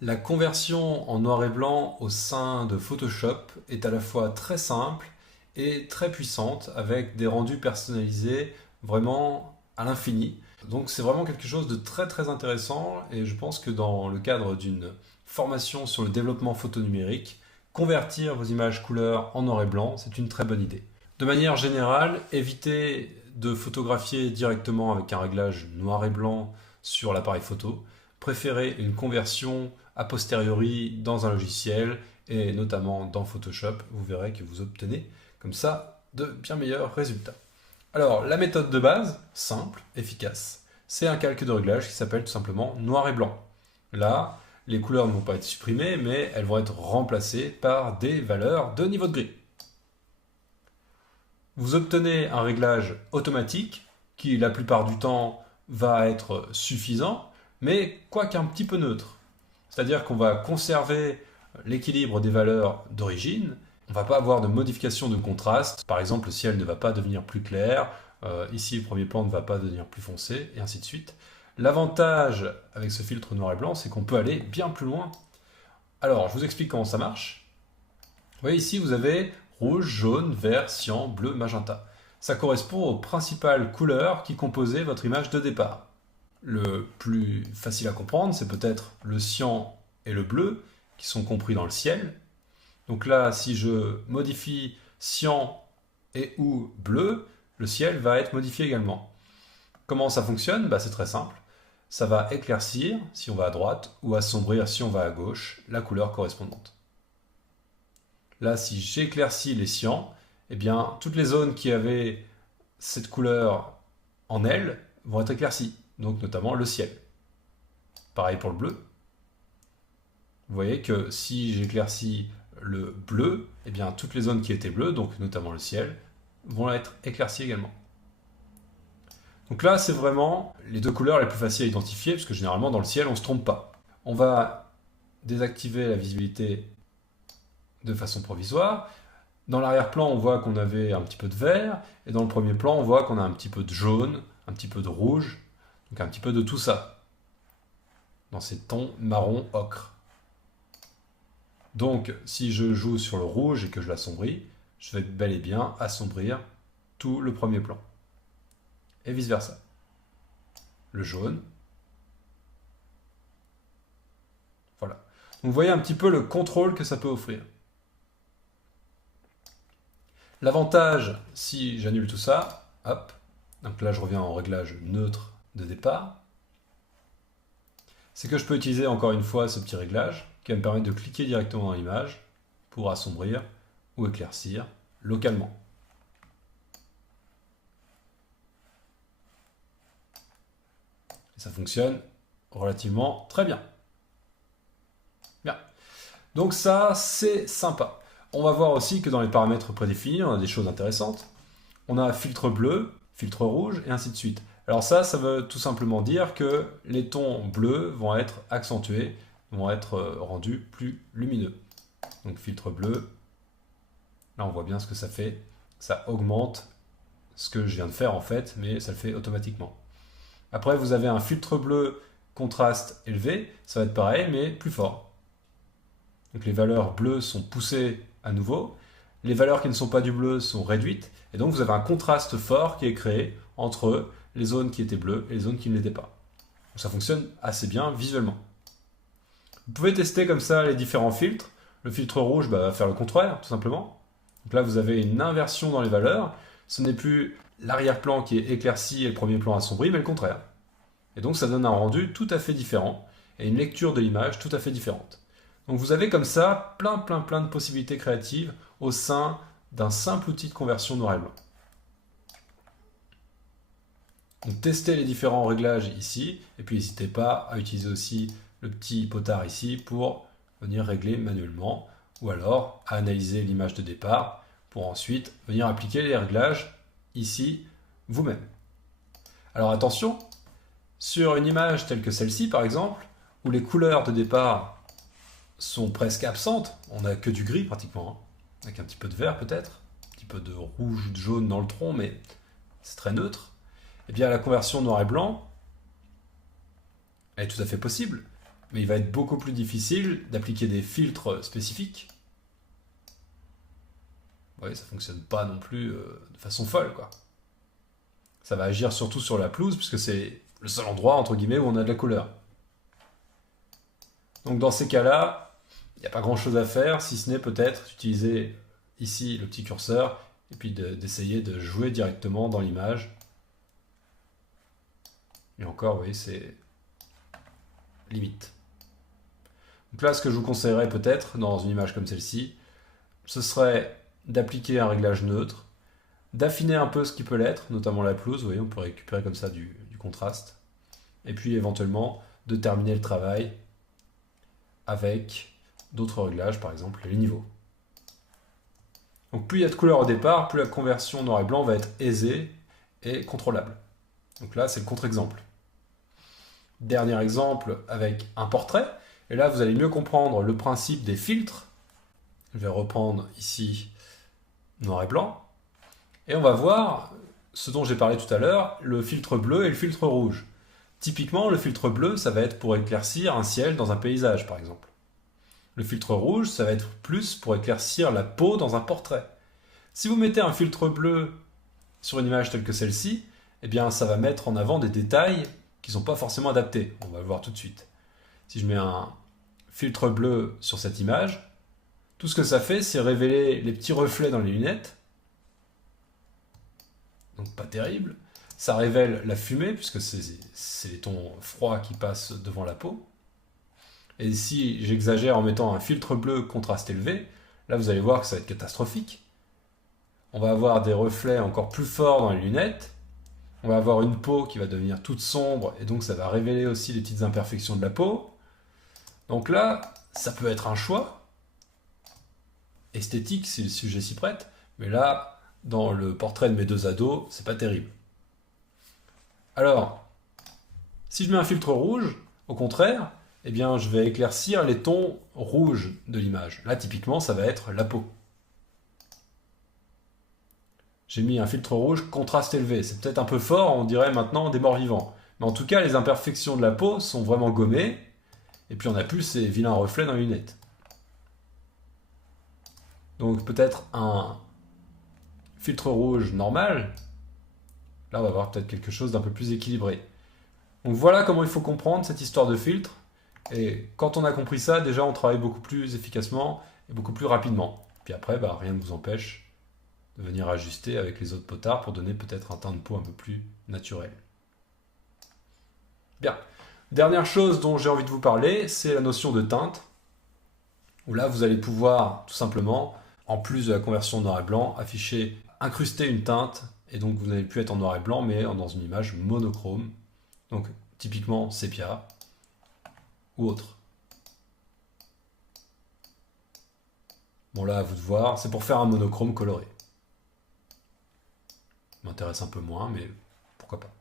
La conversion en noir et blanc au sein de Photoshop est à la fois très simple et très puissante avec des rendus personnalisés vraiment à l'infini. Donc c'est vraiment quelque chose de très intéressant et je pense que dans le cadre d'une formation sur le développement photo numérique, convertir vos images couleurs en noir et blanc, c'est une très bonne idée. De manière générale, évitez de photographier directement avec un réglage noir et blanc sur l'appareil photo. Préférez une conversion a posteriori dans un logiciel et notamment dans Photoshop. Vous verrez que vous obtenez comme ça de bien meilleurs résultats. Alors, la méthode de base, simple, efficace, c'est un calque de réglage qui s'appelle tout simplement noir et blanc. Là, les couleurs ne vont pas être supprimées, mais elles vont être remplacées par des valeurs de niveau de gris. Vous obtenez un réglage automatique qui, la plupart du temps, va être suffisant, mais quoique un petit peu neutre. C'est-à-dire qu'on va conserver l'équilibre des valeurs d'origine, on ne va pas avoir de modification de contraste. Par exemple, le ciel ne va pas devenir plus clair, ici le premier plan ne va pas devenir plus foncé, et ainsi de suite. L'avantage avec ce filtre noir et blanc, c'est qu'on peut aller bien plus loin. Alors, je vous explique comment ça marche. Vous voyez ici, vous avez rouge, jaune, vert, cyan, bleu, magenta. Ça correspond aux principales couleurs qui composaient votre image de départ. Le plus facile à comprendre, c'est peut-être le cyan et le bleu, qui sont compris dans le ciel. Donc là, si je modifie cyan et ou bleu, le ciel va être modifié également. Comment ça fonctionne? C'est très simple. Ça va éclaircir si on va à droite ou assombrir si on va à gauche la couleur correspondante. Là, si j'éclaircis les cyans, eh bien, toutes les zones qui avaient cette couleur en elles vont être éclaircies, donc notamment le ciel. Pareil pour le bleu. Vous voyez que si j'éclaircis le bleu, eh bien, toutes les zones qui étaient bleues, donc notamment le ciel, vont être éclaircies également. Donc là, c'est vraiment les deux couleurs les plus faciles à identifier, parce que généralement, dans le ciel, on ne se trompe pas. On va désactiver la visibilité de façon provisoire. Dans l'arrière-plan, on voit qu'on avait un petit peu de vert, et dans le premier plan, on voit qu'on a un petit peu de jaune, un petit peu de rouge, donc un petit peu de tout ça, dans ces tons marron ocre. Donc, si je joue sur le rouge et que je l'assombris, je vais bel et bien assombrir tout le premier plan. Et vice-versa. Le jaune. Voilà. Donc, vous voyez un petit peu le contrôle que ça peut offrir. L'avantage, si j'annule tout ça, hop, donc là je reviens en réglage neutre de départ, c'est que je peux utiliser encore une fois ce petit réglage qui va me permettre de cliquer directement dans l'image pour assombrir ou éclaircir localement. Et ça fonctionne relativement très bien. Bien. Donc ça, c'est sympa. On va voir aussi que dans les paramètres prédéfinis, on a des choses intéressantes. On a filtre bleu, filtre rouge, et ainsi de suite. Alors ça veut tout simplement dire que les tons bleus vont être accentués, vont être rendus plus lumineux. Donc filtre bleu, là on voit bien ce que ça fait. Ça augmente ce que je viens de faire en fait, mais ça le fait automatiquement. Après vous avez un filtre bleu contraste élevé, ça va être pareil, mais plus fort. Donc les valeurs bleues sont poussées à nouveau, les valeurs qui ne sont pas du bleu sont réduites, et donc vous avez un contraste fort qui est créé entre les zones qui étaient bleues et les zones qui ne l'étaient pas. Donc ça fonctionne assez bien visuellement. Vous pouvez tester comme ça les différents filtres. Le filtre rouge va faire le contraire, tout simplement. Donc là, vous avez une inversion dans les valeurs. Ce n'est plus l'arrière-plan qui est éclairci et le premier plan assombri, mais le contraire. Et donc ça donne un rendu tout à fait différent et une lecture de l'image tout à fait différente. Donc vous avez comme ça plein de possibilités créatives au sein d'un simple outil de conversion noir et blanc. Donc testez les différents réglages ici, et puis n'hésitez pas à utiliser aussi le petit potard ici pour venir régler manuellement, ou alors à analyser l'image de départ pour ensuite venir appliquer les réglages ici vous-même. Alors attention, sur une image telle que celle-ci par exemple, où les couleurs de départ sont presque absentes, on n'a que du gris pratiquement, avec un petit peu de vert peut-être, un petit peu de rouge, de jaune dans le tronc, mais c'est très neutre. Eh bien la conversion noir et blanc, elle est tout à fait possible. Mais il va être beaucoup plus difficile d'appliquer des filtres spécifiques. Oui, ça fonctionne pas non plus de façon folle, quoi. Ça va agir surtout sur la pelouse, puisque c'est le seul endroit, entre guillemets, où on a de la couleur. Donc dans ces cas-là, il n'y a pas grand-chose à faire, si ce n'est peut-être utiliser ici le petit curseur, et puis d'essayer de jouer directement dans l'image. Et encore, oui, c'est limite. Donc là, ce que je vous conseillerais peut-être, dans une image comme celle-ci, ce serait d'appliquer un réglage neutre, d'affiner un peu ce qui peut l'être, notamment la pelouse, vous voyez, on peut récupérer comme ça du contraste, et puis éventuellement de terminer le travail avec d'autres réglages, par exemple les niveaux. Donc plus il y a de couleurs au départ, plus la conversion noir et blanc va être aisée et contrôlable. Donc là, c'est le contre-exemple. Dernier exemple avec un portrait, et là vous allez mieux comprendre le principe des filtres. Je vais reprendre ici noir et blanc, et on va voir ce dont j'ai parlé tout à l'heure, le filtre bleu et le filtre rouge. Typiquement, le filtre bleu, ça va être pour éclaircir un ciel dans un paysage, par exemple. Le filtre rouge, ça va être plus pour éclaircir la peau dans un portrait. Si vous mettez un filtre bleu sur une image telle que celle-ci, eh bien, ça va mettre en avant des détails qui ne sont pas forcément adaptés. On va le voir tout de suite. Si je mets un filtre bleu sur cette image, tout ce que ça fait, c'est révéler les petits reflets dans les lunettes. Donc pas terrible. Ça révèle la fumée, puisque c'est les tons froids qui passent devant la peau. Et si j'exagère en mettant un filtre bleu contraste élevé, là vous allez voir que ça va être catastrophique. On va avoir des reflets encore plus forts dans les lunettes. On va avoir une peau qui va devenir toute sombre, et donc ça va révéler aussi les petites imperfections de la peau. Donc là, ça peut être un choix esthétique si le sujet s'y prête, mais là, dans le portrait de mes deux ados, c'est pas terrible. Alors, si je mets un filtre rouge, au contraire, eh bien, je vais éclaircir les tons rouges de l'image. Là, typiquement, ça va être la peau. J'ai mis un filtre rouge contraste élevé. C'est peut-être un peu fort, on dirait maintenant des morts vivants. Mais en tout cas, les imperfections de la peau sont vraiment gommées. Et puis on n'a plus ces vilains reflets dans les lunettes. Donc peut-être un filtre rouge normal. Là, on va avoir peut-être quelque chose d'un peu plus équilibré. Donc voilà comment il faut comprendre cette histoire de filtre. Et quand on a compris ça, déjà on travaille beaucoup plus efficacement et beaucoup plus rapidement. Puis après, rien ne vous empêche de venir ajuster avec les autres potards pour donner peut-être un teint de peau un peu plus naturel. Bien. Dernière chose dont j'ai envie de vous parler, c'est la notion de teinte. Où là, vous allez pouvoir tout simplement, en plus de la conversion noir et blanc, incruster une teinte. Et donc vous n'allez plus être en noir et blanc, mais dans une image monochrome. Donc typiquement sépia ou autre. Bon là, à vous de voir, c'est pour faire un monochrome coloré. M'intéresse un peu moins, mais pourquoi pas.